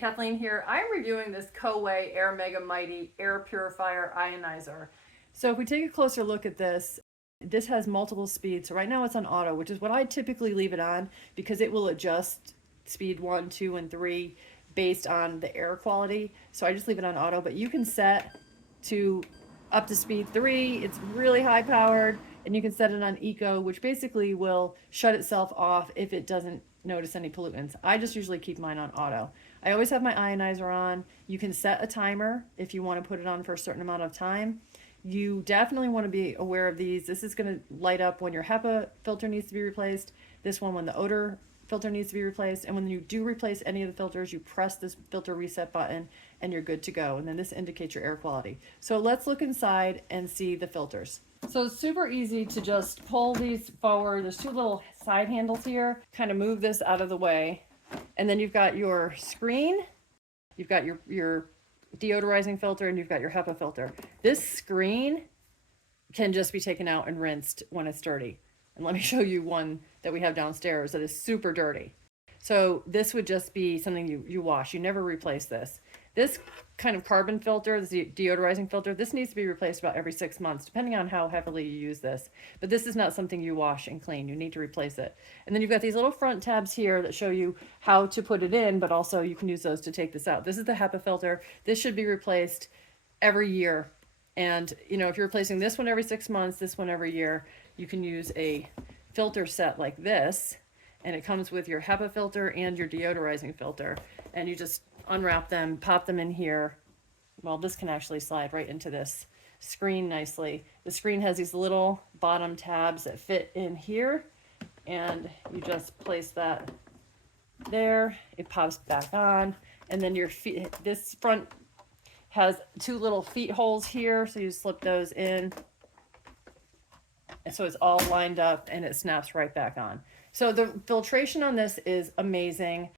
Kathleen here. I'm reviewing this Coway Airmega Mighty Air Purifier Ionizer. So if we take a closer look at this, this has multiple speeds. So right now it's on auto, which is what I typically leave it on because it will adjust speed 1, 2, and 3 based on the air quality. So I just leave it on auto, but you can set to up to speed 3. It's really high powered, and you can set it on eco, which basically will shut itself off if it doesn't notice any pollutants. I just usually keep mine on auto. I always have my ionizer on. You can set a timer if you want to put it on for a certain amount of time. You definitely want to be aware of these. This is going to light up when your HEPA filter needs to be replaced. This one when the odor filter needs to be replaced. And when you do replace any of the filters, you press this filter reset button and you're good to go. And then this indicates your air quality. So let's look inside and see the filters. So it's super easy to just pull these forward. There's 2 little side handles here. Kind of move this out of the way. And then you've got your screen. You've got your deodorizing filter, and you've got your HEPA filter. This screen can just be taken out and rinsed when it's dirty. And let me show you one that we have downstairs that is super dirty. So this would just be something you wash. You never replace this. This kind of carbon filter, this deodorizing filter, this needs to be replaced about every 6 months, depending on how heavily you use this. But this is not something you wash and clean. You need to replace it. And then you've got these little front tabs here that show you how to put it in, but also you can use those to take this out. This is the HEPA filter. This should be replaced every year. And you know, if you're replacing this one every 6 months, this one every year, you can use a filter set like this. And it comes with your HEPA filter and your deodorizing filter. And you just unwrap them, pop them in here. Well, this can actually slide right into this screen nicely. The screen has these little bottom tabs that fit in here, and you just place that there. It pops back on, and then your feet, this front has 2 little feet holes here, so you slip those in. And so it's all lined up and it snaps right back on. So the filtration on this is amazing.